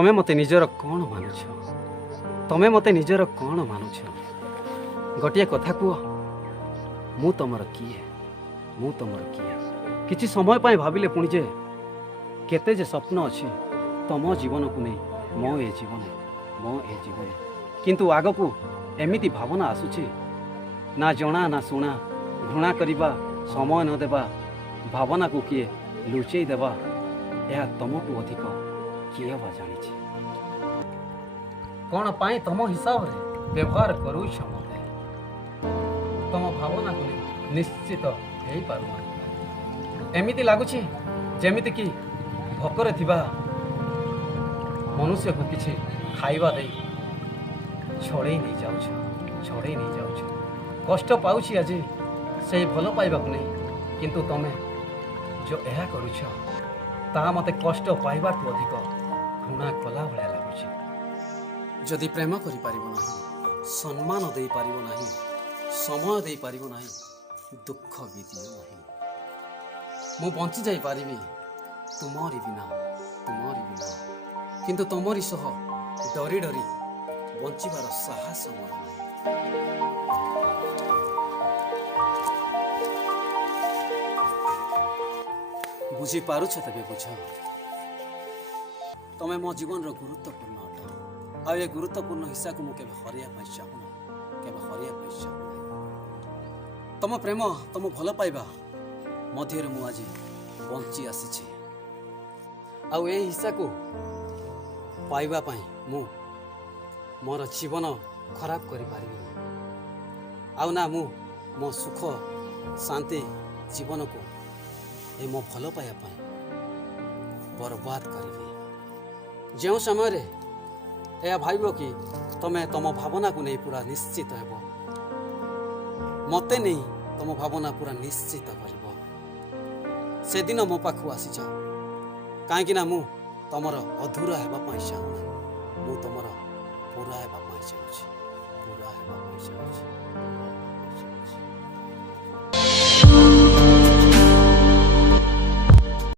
तमें मते निजर कौन मानुछ तमें मते निजर कौन मानुछ गोटे कथा कुह मु तमर किए मु तमर किए किछि समय पाए भाविले पुणी जे केते जे स्वप्न अछि तम जीवन को नहीं मो ए जीवन किंतु आग को एमिति भावना आसुछि ना जना ना शुणा घृणा करिबा समय न देबा भावना को किए लुचेई देबा यह तुमको अधिक किए बा जानी कौन पाई तम हिसाब रे व्यवहार करूछ मते तम भावना को निश्चित हेई पारुना एमिति लागुछि जेमिति कि भोकरे थिबा मनुष्य को किछि खाइबा दे छड़े नहीं जाउछ कष्ट पाउछि आज से भल पाइबा को नहीं किंतु तमे जो यह करुछ ता मते कष्ट पाइबा को अधिक घृणा कला भले लागुछि जदि प्रेम करि पारिबो नाही सम्मान देई पारिबो नाही समय देई पारिबो नाही दुख भी दियो नाही मु बंची जाई पारिबी तुमरी बिना किंतु तुमरी सह डरी डरी बंचिबार साहस मोर नाही बुझी पारुछ तबे बुझ तमे मो जीवन रो गुरुत्वपूर्ण अट आ ये गुरुत्वपूर्ण हिस्सा को मुझे हरिया चाहूँ तम प्रेम तम भल पाइबा मध्य मु आज बंची आसी आउ ए हिस्सा को पाइबा पाई मु मोर जीवन खराब करि पारिबि आउ ना मु मो सुख शांति जीवन को ए मो भल पाइबा पाई बर्बाद करिबि जो समय रे यह भाव कि तमें तम भावना को नहीं पूरा निश्चित हेब मते नहीं तम भावना पूरा निश्चित कर से दिन मो पाखु आसी जाओ कहीं ना मु तमर अधूरा हेबा चाहूना मु तमर पूरा हेबा चाहूँ।